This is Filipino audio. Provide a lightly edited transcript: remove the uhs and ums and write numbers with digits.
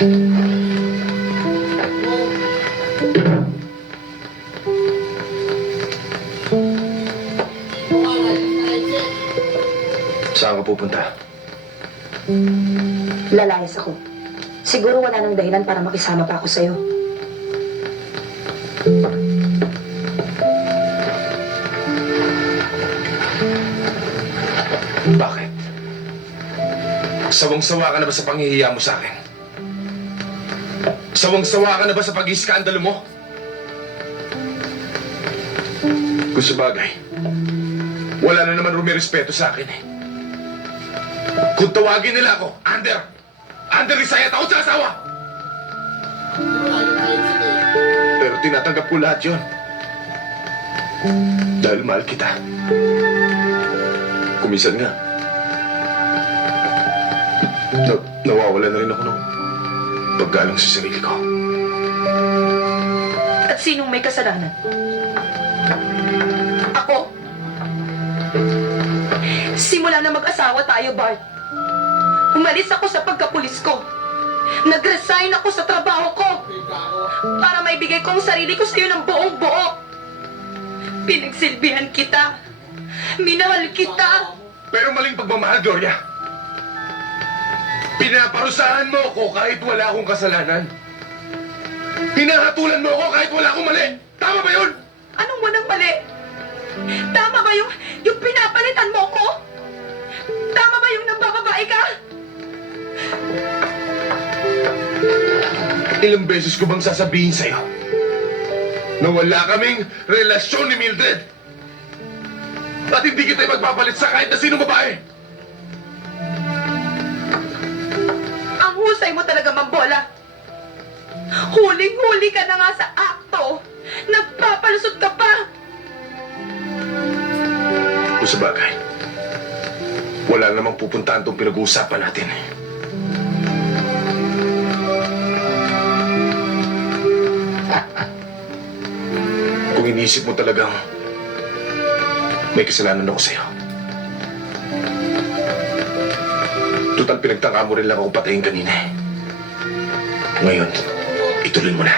Saan ka pupunta? Lalayas ako. Siguro wala nang dahilan para makisama pa ako sa'yo. Bakit? Sawang-sawa ka na ba sa panghihiya mo sa akin? Sawang-sawa ka na ba sa pag-iskandalo mo? Kung sa bagay, wala na naman rumirespeto sa akin eh. Kung tawagin nila ako, Under Risayat ako sa asawa! Pero tinatanggap ko lahat yon. Dahil mahal kita. Kuminsan nga, nawawala na rin ako ng paggalang sa sarili ko. At sinong may kasalanan? Ako? Simula na mag-asawa tayo, Bart. Umalis ako sa pagkapulis ko. Nag-resign ako sa trabaho ko para maibigay ko ang sarili ko sa'yo ng buong-buo. Pinagsilbihan kita. Minahal kita. Pero maling pagmamahal, Gloria. Pinaparusahan mo ako kahit wala akong kasalanan. Hinahatulan mo ako kahit wala akong mali. Tama ba yun? Anong walang mali? Tama ba yung pinapalitan mo ko? Tama ba yung nambababae ka? Ilang beses ko bang sasabihin sa'yo na wala kaming relasyon ni Mildred? At hindi kita magpapalit sa kahit na sinong babae? Ang husay mo talaga, Mambola. Huling-huli ka na nga sa akto. Nagpapalusot ka pa. Kung sa bagay, wala namang pupuntahan itong pinag-uusapan natin. Kung iniisip mo talagang may kasalanan ako sa'yo, total pinagtangka mo rin lang ako patayin kanina eh. Ngayon, ituloy mo na.